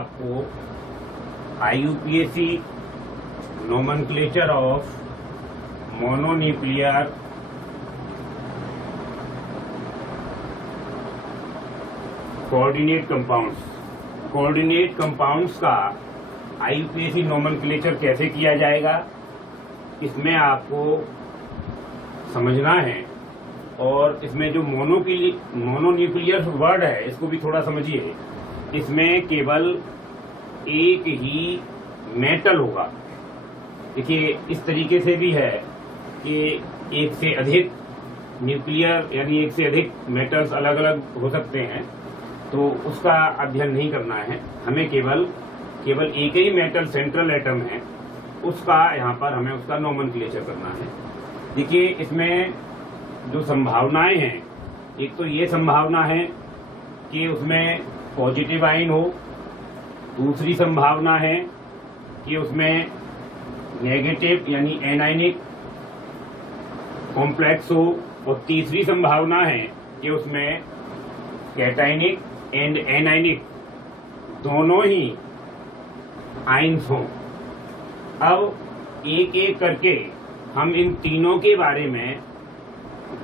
आपको IUPAC nomenclature of mononuclear coordinate compounds का IUPAC nomenclature कैसे किया जाएगा, इसमें आपको समझना है। और इसमें जो मोनोन्यूक्लियर वर्ड है इसको भी थोड़ा समझिए। इसमें केवल एक ही मेटल होगा। देखिए इस तरीके से भी है कि एक से अधिक न्यूक्लियर यानी एक से अधिक मेटल्स अलग अलग हो सकते हैं, तो उसका अध्ययन नहीं करना है। हमें केवल एक ही मेटल सेंट्रल एटम है उसका यहाँ पर हमें उसका नोमेनक्लेचर करना है। देखिए इसमें जो संभावनाएं हैं, एक तो ये संभावना है कि उसमें पॉजिटिव आयन हो, दूसरी संभावना है कि उसमें नेगेटिव यानी एनायनिक कॉम्प्लेक्स हो, और तीसरी संभावना है कि उसमें कैटायनिक एंड एनायनिक दोनों ही आयन्स हों। अब एक एक करके हम इन तीनों के बारे में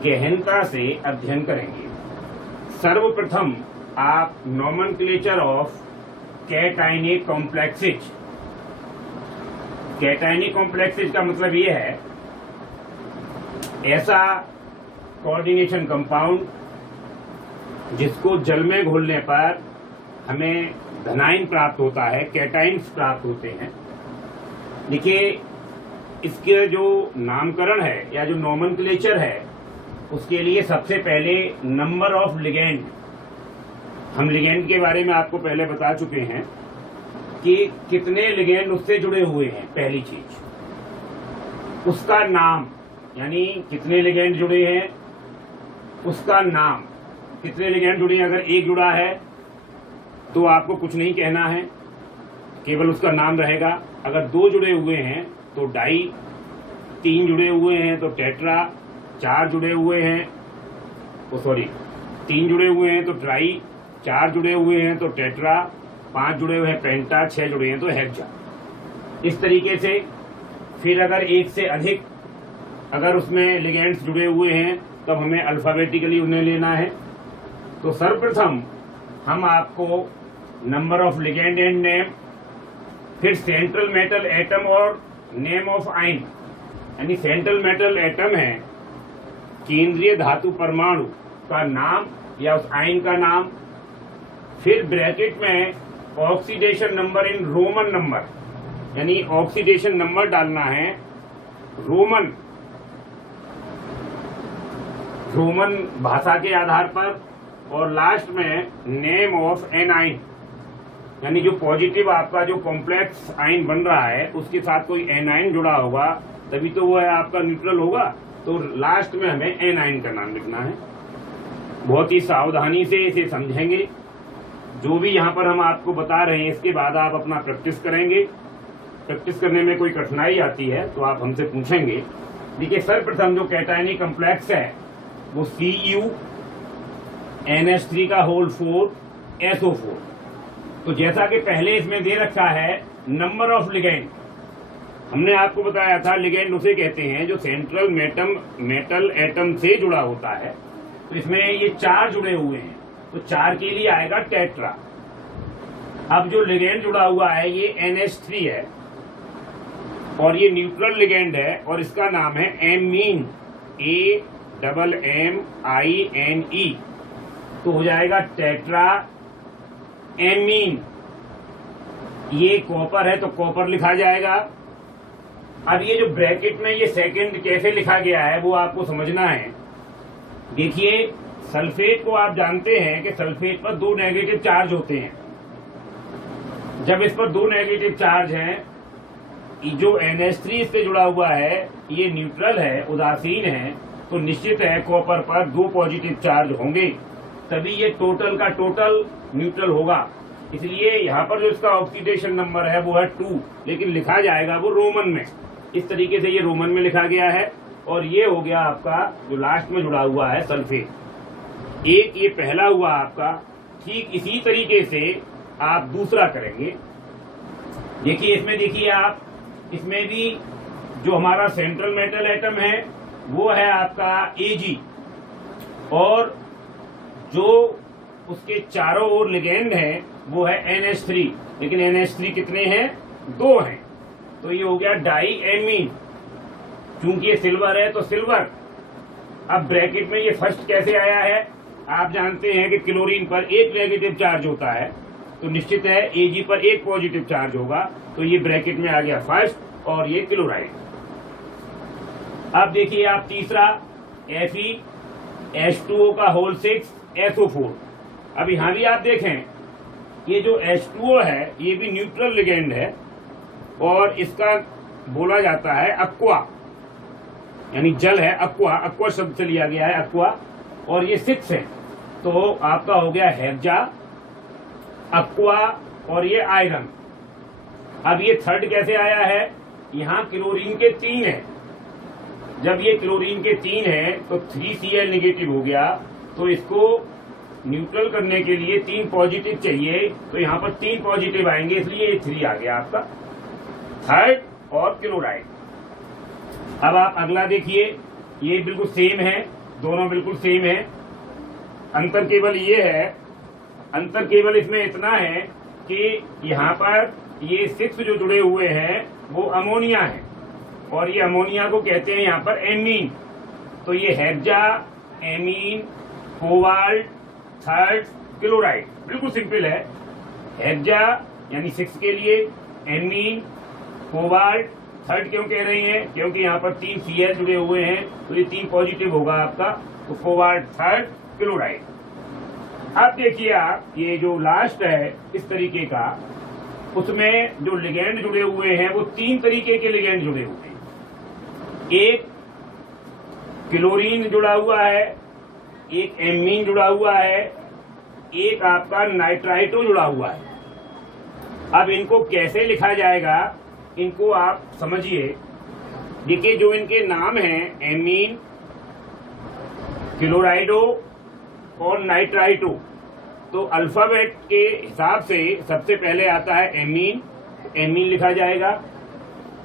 गहनता से अध्ययन करेंगे। सर्वप्रथम आप nomenclature of cationic complexes. Cationic complexes का मतलब ये है ऐसा कोऑर्डिनेशन कंपाउंड जिसको जल में घोलने पर हमें धनायन प्राप्त होता है, कैटायन्स प्राप्त होते हैं। देखिए इसके जो नामकरण है या जो नोमेनक्लेचर है उसके लिए सबसे पहले नंबर ऑफ लिगेंड। हम लिगेंड के बारे में आपको पहले बता चुके हैं कि कितने लिगेंड उससे जुड़े हुए हैं। पहली चीज उसका नाम, यानी कितने लिगेंड जुड़े हैं उसका नाम। कितने लिगेंड जुड़े हैं, अगर एक जुड़ा है तो आपको कुछ नहीं कहना है, केवल उसका नाम रहेगा। अगर दो जुड़े हुए हैं तो डाई, तीन जुड़े हुए हैं तो टेट्रा, चार जुड़े हुए हैं तीन जुड़े हुए हैं तो ट्राई, चार जुड़े हुए हैं तो टेट्रा, पांच जुड़े हुए हैं पेंटा, छह जुड़े हैं तो हेक्सा। इस तरीके से फिर अगर एक से अधिक अगर उसमें लिगेंड्स जुड़े हुए हैं तब हमें अल्फाबेटिकली उन्हें लेना है। तो सर्वप्रथम हम आपको number of ligand and name, फिर सेंट्रल मेटल एटम और नेम ऑफ आयन। यानी सेंट्रल मेटल एटम है केंद्रीय धातु परमाणु का नाम या उस आयन का नाम। फिर ब्रैकेट में oxidation number in Roman number, यानी ऑक्सीडेशन नंबर डालना है रोमन भाषा के आधार पर। और लास्ट में नेम ऑफ एन आयन, यानी जो पॉजिटिव आपका जो कॉम्प्लेक्स आयन बन रहा है उसके साथ कोई एन आयन जुड़ा होगा तभी तो वो है आपका न्यूट्रल होगा। तो लास्ट में हमें एन आयन का नाम लिखना है। बहुत ही सावधानी से इसे समझेंगे। जो भी यहाँ पर हम आपको बता रहे हैं इसके बाद आप अपना प्रैक्टिस करेंगे। प्रैक्टिस करने में कोई कठिनाई आती है तो आप हमसे पूछेंगे। देखिए सर्वप्रथम जो कैटायनिक कॉम्प्लेक्स है वो CuNH3 का होल 4 SO4। तो जैसा कि पहले इसमें दे रखा है नंबर ऑफ लिगेंड, हमने आपको बताया था लिगेंड उसे कहते हैं जो सेंट्रल मेटल एटम से जुड़ा होता है। तो इसमें ये चार जुड़े हुए हैं तो चार के लिए आएगा टेट्रा। अब जो लिगेंड जुड़ा हुआ है ये NH3 है और ये न्यूट्रल लिगेंड है और इसका नाम है एमीन, AMMINE। तो हो जाएगा टेट्रा एमीन। ये कॉपर है तो कॉपर लिखा जाएगा। अब ये जो ब्रैकेट में ये सेकंड कैसे लिखा गया है वो आपको समझना है। देखिए सल्फेट को आप जानते हैं कि सल्फेट पर दो नेगेटिव चार्ज होते हैं। जब इस पर दो नेगेटिव चार्ज हैं, जो NH3 इससे जुड़ा हुआ है ये न्यूट्रल है, उदासीन है, तो निश्चित है कॉपर पर दो पॉजिटिव चार्ज होंगे तभी ये टोटल का टोटल न्यूट्रल होगा। इसलिए यहाँ पर जो इसका ऑक्सीडेशन नंबर है वो है 2, लेकिन लिखा जाएगा वो रोमन में। इस तरीके से ये रोमन में लिखा गया है। और ये हो गया आपका जो लास्ट में जुड़ा हुआ है सल्फेट। एक ये पहला हुआ आपका। ठीक इसी तरीके से आप दूसरा करेंगे। देखिए इसमें, देखिए आप, इसमें भी जो हमारा सेंट्रल मेटल एटम है वो है आपका Ag, और जो उसके चारों ओर लिगेंड है वो है NH3, लेकिन NH3 कितने हैं? 2 हैं। तो ये हो गया डाई एमीन। चूंकि ये सिल्वर है तो सिल्वर। अब ब्रैकेट में ये फर्स्ट कैसे आया है? आप जानते हैं कि क्लोरीन पर एक नेगेटिव चार्ज होता है, तो निश्चित है Ag पर एक पॉजिटिव चार्ज होगा, तो ये ब्रैकेट में आ गया फर्स्ट और ये क्लोराइड। अब देखिए आप तीसरा Fe H2O का होल 6 SO4। अब यहां भी आप देखें, ये जो H2O है ये भी न्यूट्रल लिगेंड है और इसका बोला जाता है अक्वा, यानी जल है। अक्वा शब्द से लिया गया है अक्वा, और ये 6 है, तो आपका हो गया हेक्सा, अक्वा और ये आयरन। अब ये थर्ड कैसे आया है? यहाँ क्लोरीन के 3 है। जब ये क्लोरीन के 3 है तो 3Cl नेगेटिव हो गया, तो इसको न्यूट्रल करने के लिए 3 पॉजिटिव चाहिए, तो यहाँ पर 3 पॉजिटिव आएंगे, इसलिए ये 3 आ गया आपका थर्ड और क्लोराइड। अब आप अगला देखिए, ये बिल्कुल सेम है, दोनों बिल्कुल सेम है। अंतर केवल ये है, अंतर केवल इसमें इतना है कि यहाँ पर ये 6 जो जुड़े हुए हैं वो अमोनिया है, और ये अमोनिया को कहते हैं यहाँ पर एमीन। तो ये hexa, amine, cobalt, third, chloride, बिल्कुल सिंपल है। हेक्सा यानी 6 के लिए, एमीन, कोबाल्ट, थर्ड क्यों कह रहे हैं? क्योंकि यहाँ पर 3 Cl जुड़े हुए हैं, तो ये 3 पॉजिटिव होगा आपका, तो कोबाल्ट, थर्ड, क्लोराइड। अब देखिए आप, ये जो लास्ट है इस तरीके का, उसमें जो लिगेंड जुड़े हुए हैं वो 3 तरीके के लिगेंड जुड़े हुए हैं। एक क्लोरीन जुड़ा हुआ है, एक एमीन जुड़ा हुआ है, एक आपका नाइट्राइटो जुड़ा हुआ है। अब इनको कैसे लिखा जाएगा, इनको आप समझिए। देखिए जो इनके नाम हैं एमीन, क्लोराइडो और नाइट्राइटो, तो अल्फाबेट के हिसाब से सबसे पहले आता है एमीन, एमीन लिखा जाएगा।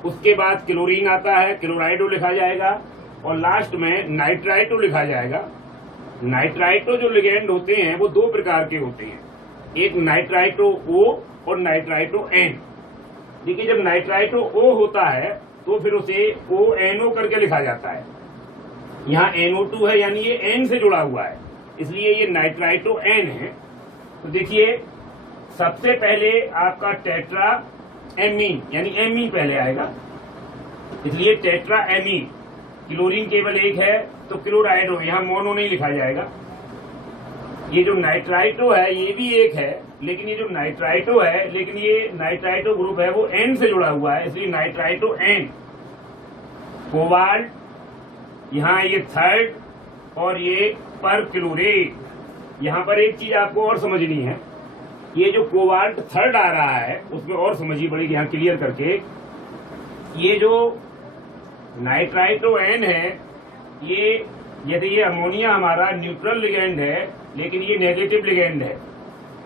उसके बाद क्लोरीन आता है, क्लोराइडो लिखा जाएगा, और लास्ट में नाइट्राइटो लिखा जाएगा। नाइट्राइटो जो लिगेंड होते हैं वो 2 प्रकार के होते हैं, एक नाइट्राइटो O और नाइट्राइटो N। देखिए जब नाइट्राइटो O होता है तो फिर उसे ONO करके लिखा जाता है। यहाँ NO2 है, यानी ये N से जुड़ा हुआ है, इसलिए ये नाइट्राइटो N है। तो देखिए सबसे पहले आपका टेट्रा एमीन, यानी एमीन पहले आएगा, इसलिए टेट्रा एमीन। क्लोरीन केवल एक है तो क्लोराइडो, यहाँ मोनो नहीं लिखा जाएगा। ये जो नाइट्राइटो है ये भी एक है, लेकिन ये जो नाइट्राइटो है, लेकिन ये नाइट्राइटो ग्रुप है वो N से जुड़ा हुआ है, इसलिए नाइट्राइटो N। कोबाल्ट, यहाँ ये थर्ड, और ये परक्लोरेट। यहाँ पर एक चीज आपको और समझनी है, ये जो कोबाल्ट थर्ड आ रहा है उसमें और समझिए पड़ेगी यहाँ क्लियर करके। ये जो नाइट्राइटो N है, ये यदि ये अमोनिया हमारा न्यूट्रल लिगेंड है, लेकिन ये नेगेटिव लिगेंड है,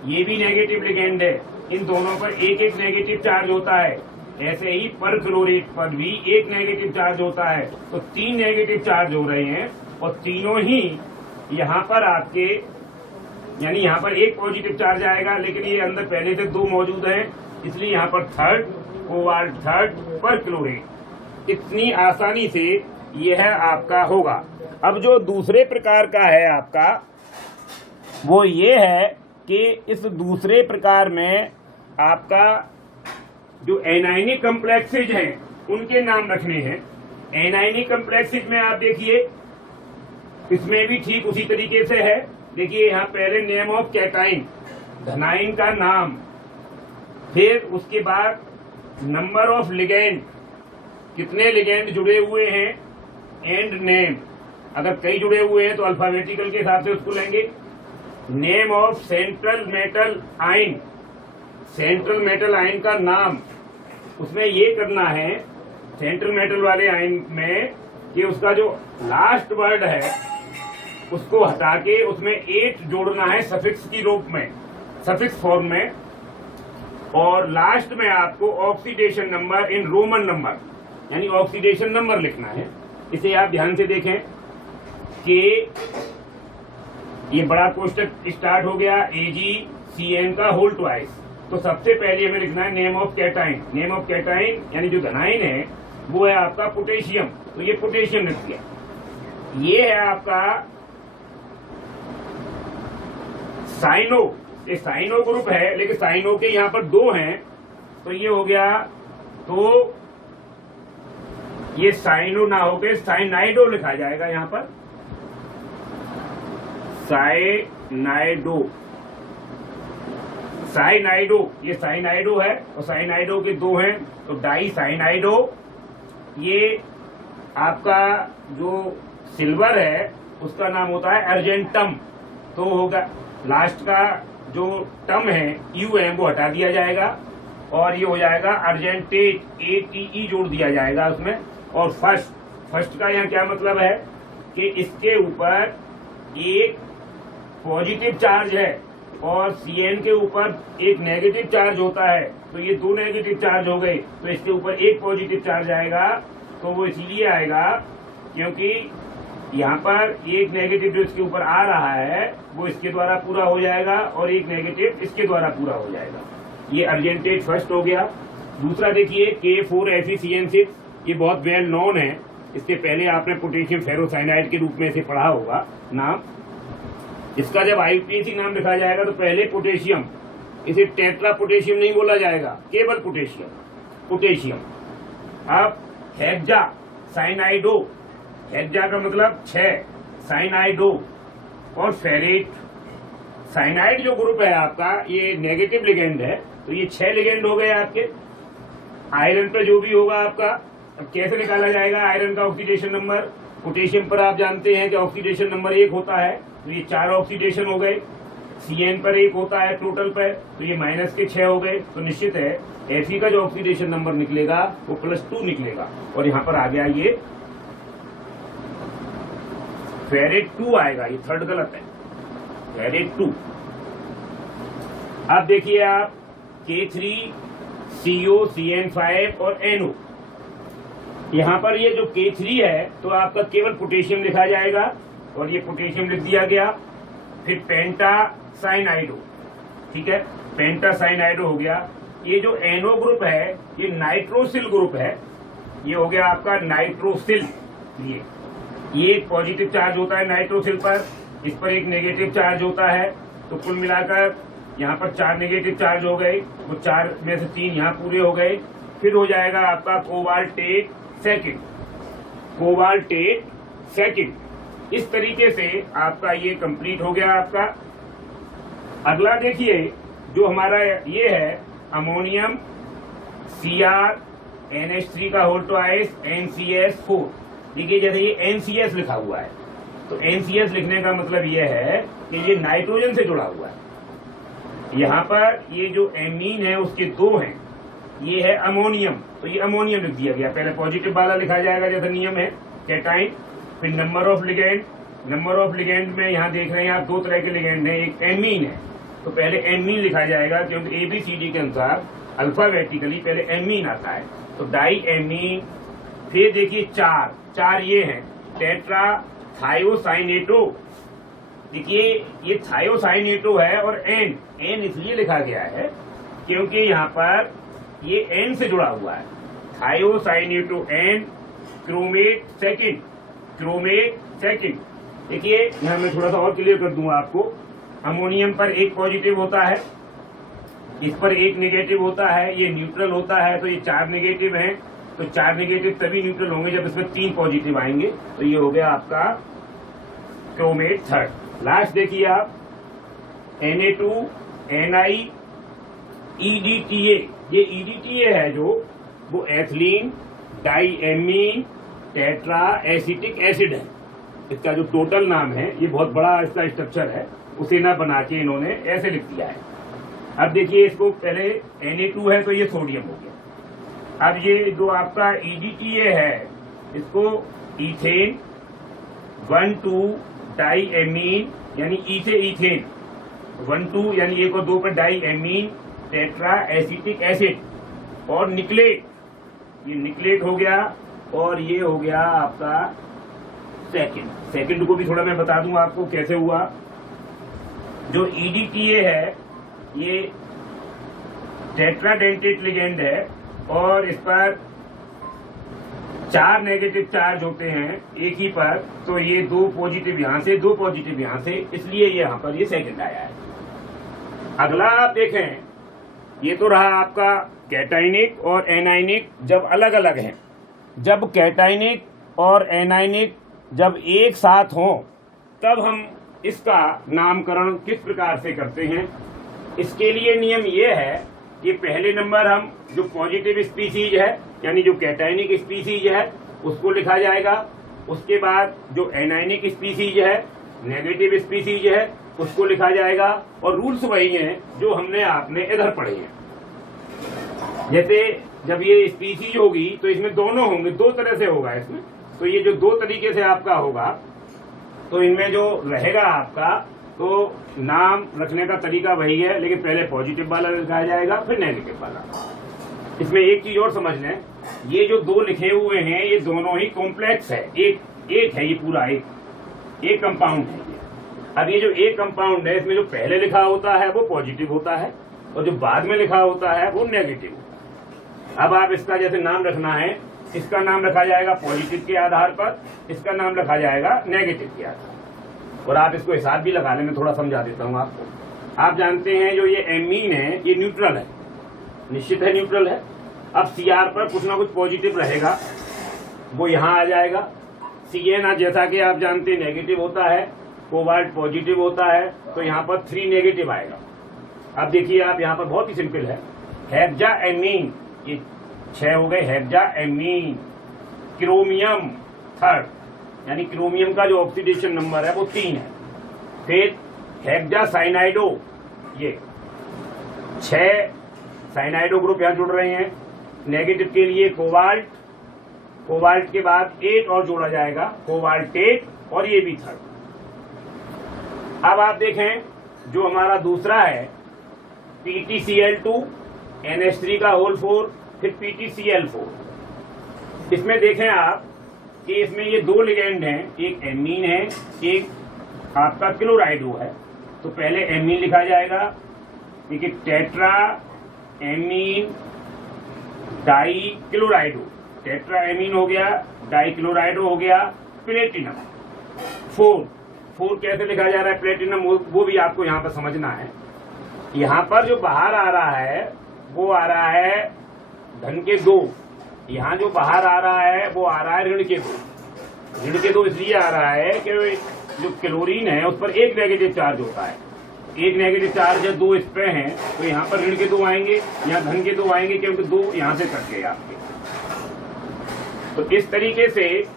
ये भी नेगेटिव लिगेंड है, इन दोनों पर एक एक नेगेटिव चार्ज होता है। ऐसे ही परक्लोरेट पर भी एक नेगेटिव चार्ज होता है, तो 3 नेगेटिव चार्ज हो रहे हैं, और तीनों ही यहाँ पर आपके, यानी यहाँ पर एक पॉजिटिव चार्ज आएगा, लेकिन ये अंदर पहले से 2 मौजूद हैं, इसलिए यहाँ पर थर्ड, कोबाल्ट थर्ड, परक्लोरेट। इतनी आसानी से यह आपका होगा। अब जो दूसरे प्रकार का है आपका, वो ये है कि इस दूसरे प्रकार में आपका जो एनायनिक कम्प्लेक्सेज हैं उनके नाम रखने हैं। एनायनिक कम्प्लेक्सेज में आप देखिए, इसमें भी ठीक उसी तरीके से है। देखिए यहाँ पहले नेम ऑफ कैटाइन, धनाइन का नाम, फिर उसके बाद नंबर ऑफ लिगेंड, कितने लिगेंड जुड़े हुए हैं, एंड नेम। अगर कई जुड़े हुए हैं तो अल्फाबेटिकल के हिसाब से उसको लेंगे। Name of central metal ion, central metal ion का नाम, उसमें ये करना है सेंट्रल मेटल वाले आयन में कि उसका जो लास्ट वर्ड है उसको हटा के उसमें 8 जोड़ना है सफिक्स की रूप में, सफिक्स फॉर्म में। और लास्ट में आपको oxidation number in Roman number यानी ऑक्सीडेशन नंबर लिखना है। इसे आप ध्यान से देखें कि ये बड़ा कोष्टक स्टार्ट हो गया AgCN का होल ट्वाइस। तो सबसे पहले हमें लिखना है name of cation. Name of cation यानी जो धनाइन है वो है आपका पोटेशियम, तो ये पोटेशियम लिख दिया। ये है आपका साइनो, ये साइनो ग्रुप है, लेकिन साइनो के यहाँ पर 2 हैं, तो ये हो गया, तो ये साइनो ना होके साइनाइडो लिखा जाएगा यहाँ पर, साइनाइडो। साइनाइडो, ये साइनाइडो है और साइनाइडो के 2 हैं, तो डाई साइनाइडो। ये आपका जो सिल्वर है उसका नाम होता है अर्जेंटम, तो होगा लास्ट का जो टम है यू है वो हटा दिया जाएगा और ये हो जाएगा अर्जेंटेट, ATE जोड़ दिया जाएगा उसमें। और फर्स्ट का यहाँ क्या मतलब है कि इसके ऊपर एक पॉजिटिव चार्ज है और CN के ऊपर एक नेगेटिव चार्ज होता है, तो ये 2 नेगेटिव चार्ज हो गए, तो इसके ऊपर एक पॉजिटिव चार्ज आएगा। तो वो इसलिए आएगा क्योंकि यहाँ पर एक नेगेटिव जो इसके ऊपर आ रहा है वो इसके द्वारा पूरा हो जाएगा और एक नेगेटिव इसके द्वारा पूरा हो जाएगा। ये अर्जेंटेट फर्स्ट हो गया। दूसरा देखिए K4FeCN6, ये बहुत वेल नोन है, इससे पहले आपने पोटेशियम फेरोसाइनाइड के रूप में इसे पढ़ा होगा नाम। इसका जब IUPAC नाम लिखा जाएगा तो पहले पोटेशियम, इसे टेट्रा पोटेशियम नहीं बोला जाएगा, केवल पोटेशियम। अब हेक्सा साइनाइडो, हेक्सा का मतलब 6, साइनाइडो और फेरेट। साइनाइड जो ग्रुप है आपका ये नेगेटिव लिगेंड है, तो ये 6 लिगेंड हो गए आपके। आयरन पर जो भी होगा आपका, अब कैसे निकाला जाएगा आयरन का ऑक्सीडेशन नंबर? पोटेशियम पर आप जानते हैं कि ऑक्सीडेशन नंबर 1 होता है, तो ये 4 ऑक्सीडेशन हो गए। CN पर 1 होता है टोटल पर, तो ये माइनस के 6 हो गए। तो निश्चित है Fe का जो ऑक्सीडेशन नंबर निकलेगा वो +2 निकलेगा। और यहाँ पर आ गया ये फेरेट 2 आएगा, ये थर्ड गलत है, फेरेट 2। अब देखिए आप K3COCN5 और NO, यहाँ पर ये जो K3 है तो आपका केवल पोटेशियम लिखा जाएगा और ये पोटेशियम लिख दिया गया। फिर पेंटासाइनाइडो, ठीक है, पेंटासाइनाइडो हो गया। ये जो NO ग्रुप है ये नाइट्रोसिल ग्रुप है, ये हो गया आपका नाइट्रोसिल। ये एक पॉजिटिव चार्ज होता है नाइट्रोसिल पर, इस पर एक नेगेटिव चार्ज होता है, तो कुल मिलाकर यहाँ पर 4 नेगेटिव चार्ज हो गए, वो 4 में से 3 यहाँ पूरे हो गए। फिर हो जाएगा आपका कोबाल्टेट सेकंड। इस तरीके से आपका ये कंप्लीट हो गया आपका। अगला देखिए जो हमारा ये है अमोनियम CrNH3 का होल ट्वाइस NCS4। देखिए जैसे ये NCS लिखा हुआ है, तो NCS लिखने का मतलब ये है कि ये नाइट्रोजन से जुड़ा हुआ है। यहाँ पर ये जो एमीन है उसके 2 हैं, ये है अमोनियम, तो ये अमोनियम लिख दिया गया। पहले पॉजिटिव वाला लिखा जाएगा जैसा नियम है कैटाइन। फिर नंबर ऑफ लिगेंड में यहाँ देख रहे हैं आप 2 तरह के लिगेंड हैं, एक एमीन है, तो पहले एमीन लिखा जाएगा क्योंकि ABCD के अनुसार अल्फाबेटिकली पहले एमीन आता है, तो डाई एमीन। फिर देखिए 4 ये हैं टेट्रा थायोसाइनेटो। देखिए ये थायोसाइनेटो है और एन इसलिए लिखा गया है क्योंकि यहाँ पर ये एन से जुड़ा हुआ है। Thiocyanato N, chromate second. देखिए यहाँ मैं थोड़ा सा और क्लियर कर दूंगा आपको। अमोनियम पर एक पॉजिटिव होता है, इस पर एक नेगेटिव होता है, ये न्यूट्रल होता है, तो ये 4 नेगेटिव हैं। तो 4 नेगेटिव तभी न्यूट्रल होंगे जब इसमें 3 पॉजिटिव आएंगे, तो ये हो गया आपका क्रोमेट थर्ड। लास्ट देखिए आप Na2Ni EDTA। ये EDTA है जो वो एथिलीन डाईएमीन टेट्रा एसिटिक एसिड है। इसका जो टोटल नाम है ये बहुत बड़ा इसका स्ट्रक्चर है, उसे ना बना के इन्होंने ऐसे लिख दिया है। अब देखिए इसको पहले Na2 है तो ये सोडियम हो गया। अब ये जो आपका EDTA है इसको इथेन 1,2 डाईएमीन यानी ई से इथेन 1,2 यानी 1 और 2 पर डाईएमीन टेट्रा एसिटिक एसिड और निकलेट, ये निकलेट हो गया और ये हो गया आपका सेकंड को भी थोड़ा मैं बता दूं आपको कैसे हुआ। जो EDTA है ये टेट्राडेंटेट लिगेंड है और इस पर 4 नेगेटिव चार्ज होते हैं एक ही पर, तो ये 2 पॉजिटिव यहां से 2 पॉजिटिव यहां से, इसलिए यहां पर ये सेकंड आया है। अगला आप देखें, ये तो रहा आपका कैटाइनिक और एनाइनिक जब अलग अलग हैं। जब कैटाइनिक और एनाइनिक जब एक साथ हों तब हम इसका नामकरण किस प्रकार से करते हैं। इसके लिए नियम ये है कि पहले नंबर हम जो पॉजिटिव स्पीसीज है यानी जो कैटाइनिक स्पीसीज है उसको लिखा जाएगा, उसके बाद जो एनाइनिक स्पीसीज है नेगेटिव स्पीसीज है उसको लिखा जाएगा, और रूल्स वही हैं जो हमने आपने इधर पढ़े हैं। जैसे जब ये स्पीसीज होगी तो इसमें दोनों होंगे, 2 तरह से होगा इसमें, तो ये जो 2 तरीके से आपका होगा तो इनमें जो रहेगा आपका तो नाम रखने का तरीका वही है, लेकिन पहले पॉजिटिव वाला लिखाया जाएगा फिर नेगेटिव वाला। इसमें एक चीज और समझ लें, ये जो 2 लिखे हुए हैं ये दोनों ही कॉम्प्लेक्स है, एक है, ये पूरा एक कंपाउंड है ये। अब ये जो एक कंपाउंड है इसमें जो पहले लिखा होता है वो पॉजिटिव होता है और जो बाद में लिखा होता है वो नेगेटिव। अब आप इसका जैसे नाम रखना है, इसका नाम रखा जाएगा पॉजिटिव के आधार पर, इसका नाम रखा जाएगा नेगेटिव के आधार पर। और आप इसको हिसाब भी लगा लेंगे, थोड़ा समझा देता हूँ आपको। आप जानते हैं जो ये एमीन है ये न्यूट्रल है, निश्चित है न्यूट्रल है। अब CR पर कुछ ना कुछ पॉजिटिव रहेगा, वो यहाँ आ जाएगा। CN जैसा कि आप जानते हैं नेगेटिव होता है, कोबाल्ट पॉजिटिव होता है, तो यहाँ पर 3 नेगेटिव आएगा। अब देखिए आप यहाँ पर बहुत ही सिंपल है, हेक्सा एमीन, ये 6 हो गए हेक्सा एमीन। क्रोमियम 3rd, यानी क्रोमियम का जो ऑक्सीडेशन नंबर है वो 3 है। फिर हेक्सा साइनाइडो, ये 6 साइनाइडो ग्रुप यहाँ जुड़ रहे हैं। नेगेटिव के लिए कोबाल्ट, कोबाल्ट के बाद 8 और जोड़ा जाएगा, कोबाल्टेट, और ये भी 3rd। अब आप देखें जो हमारा दूसरा है PtCl2 NH3 का होल 4, फिर PtCl4। इसमें देखें आप कि इसमें ये 2 लिगेंड हैं, एक एमीन है एक आपका क्लोराइडो है। तो पहले एमीन लिखा जाएगा, देखिए tetra amine die क्लोराइडो, tetra amine हो गया, डाई क्लोराइडो हो गया। प्लेटिनम 4 कैसे लिखा जा रहा है प्लेटिनम, वो भी आपको यहाँ पर समझना है। यहाँ पर जो बाहर आ रहा है वो आ रहा है धन के 2, यहाँ जो बाहर आ रहा है वो आ रहा है ऋण के 2। ऋण के 2 इसलिए आ रहा है कि जो क्लोरीन है उस पर एक नेगेटिव चार्ज होता है, एक नेगेटिव चार्ज है, 2 इस पे हैं, तो यहाँ पर ऋण के 2 आएंगे, यहाँ धन के 2 आएंगे, क्योंकि 2 यहाँ से कट गए आपके। तो इस तरीके से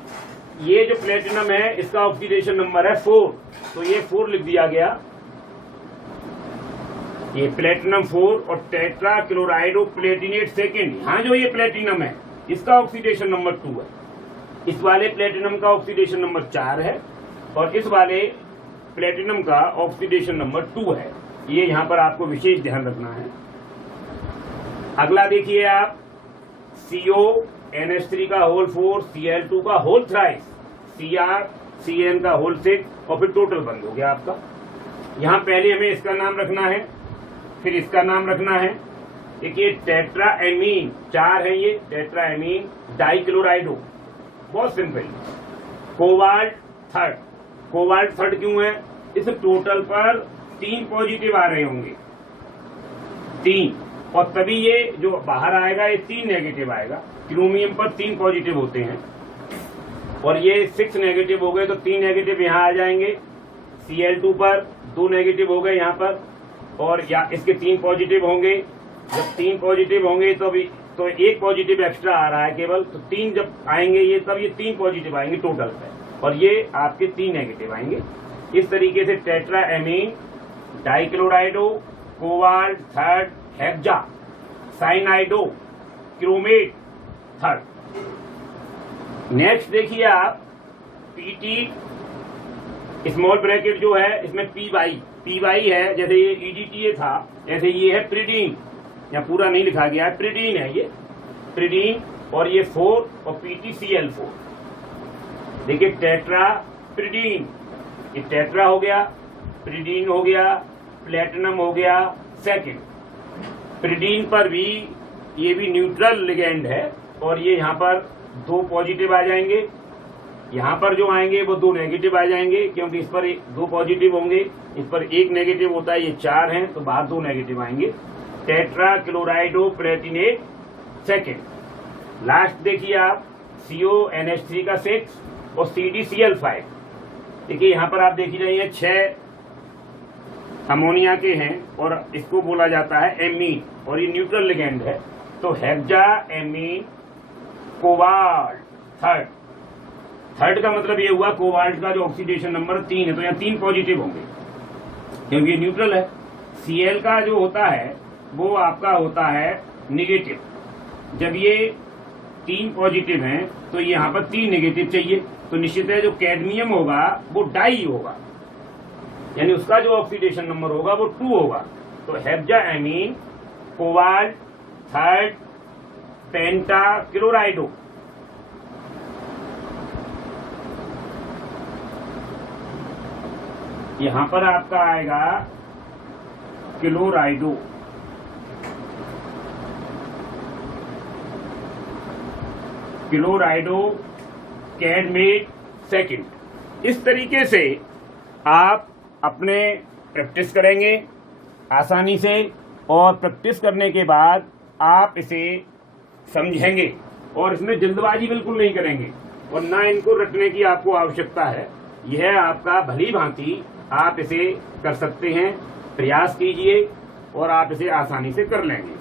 ये जो प्लेटिनम है इसका ऑक्सीडेशन नंबर है 4, तो ये 4 लिख दिया गया, ये प्लेटिनम 4। और टेट्रा क्लोराइडो प्लेटिनेट सेकेंड, यहाँ जो ये प्लेटिनम है इसका ऑक्सीडेशन नंबर 2 है। इस वाले प्लेटिनम का ऑक्सीडेशन नंबर 4 है और इस वाले प्लेटिनम का ऑक्सीडेशन नंबर 2 है। ये यहाँ पर आपको विशेष ध्यान रखना है। अगला देखिए आप CO NH3 का होल 4, Cl2 का होल थ्राइस, Cr Cn का होल 6, और फिर टोटल बंद हो गया आपका। यहाँ पहले हमें इसका नाम रखना है, फिर इसका नाम रखना है। देखिए टेट्रा एमीन 4 है, ये टेट्रा एमीन डाइक्लोराइडो, बहुत simple. Cobalt 3rd, cobalt 3rd क्यों है, इस टोटल पर 3 पॉजिटिव आ रहे होंगे, 3, और तभी ये जो बाहर आएगा ये 3 नेगेटिव आएगा। क्रोमियम पर 3 पॉजिटिव होते हैं और ये 6 नेगेटिव हो गए, तो 3 नेगेटिव यहाँ आ जाएंगे। Cl2 पर 2 नेगेटिव हो गए यहाँ पर, और या इसके 3 पॉजिटिव होंगे। जब 3 पॉजिटिव होंगे तो 1 पॉजिटिव एक्स्ट्रा आ रहा है केवल, तो 3 जब आएंगे ये तब ये 3 पॉजिटिव आएंगे टोटल पे, और ये आपके 3 नेगेटिव आएंगे। इस तरीके से tetra amine dichlorido, cobalt 3rd, hexa cyanido, chromate 3rd। Next देखिए आप PT स्मॉल ब्रैकेट जो है इसमें PY है, जैसे ये EDTA था, ऐसे ये है प्रीडीन, यहाँ पूरा नहीं लिखा गया है, प्रिडीन है ये, प्रिडीन, और ये 4 और PTCl4। देखिए टेट्रा प्रिडीन, ये टेट्रा हो गया, प्रिडीन हो गया, प्लेटिनम हो गया सेकंड। प्रिडीन पर भी ये भी न्यूट्रल लिगेंड है और ये यहाँ पर 2 पॉजिटिव आ जाएंगे, यहाँ पर जो आएंगे वो 2 नेगेटिव आ जाएंगे, क्योंकि इस पर 2 पॉजिटिव होंगे, इस पर 1 नेगेटिव होता है, ये 4 हैं तो बाहर 2 नेगेटिव आएंगे। Tetra क्लोराइडो Palatinate second. लास्ट देखिए आप CONH3 का 6 और CdCl5। देखिए यहाँ पर आप देख ही रहे हैं 6 अमोनिया के हैं और इसको बोला जाता है एमीन और ये न्यूट्रल लिगेंड है, तो हेक्सा एमीन कोबाल्ट थर्ड का मतलब ये हुआ कोबाल्ट का जो ऑक्सीडेशन नंबर 3 है, तो यहाँ 3 पॉजिटिव होंगे क्योंकि ये न्यूट्रल है। Cl का जो होता है वो आपका होता है निगेटिव। जब ये 3 पॉजिटिव हैं तो यहाँ पर 3 नेगेटिव चाहिए, तो निश्चित है जो कैडमियम होगा वो डाई होगा, यानी उसका जो ऑक्सीडेशन नंबर होगा वो 2 होगा। तो हेक्सा एमीन कोबाल्ट थर्ड पेंटा क्लोराइडो। यहां पर आपका आएगा क्लोराइडो, क्लोराइडो कैडमेट सेकंड। इस तरीके से आप अपने प्रैक्टिस करेंगे आसानी से, और प्रैक्टिस करने के बाद आप इसे समझेंगे और इसमें जल्दबाजी बिल्कुल नहीं करेंगे और ना इनको रटने की आपको आवश्यकता है। यह आपका भली भांति आप इसे कर सकते हैं, प्रयास कीजिए और आप इसे आसानी से कर लेंगे।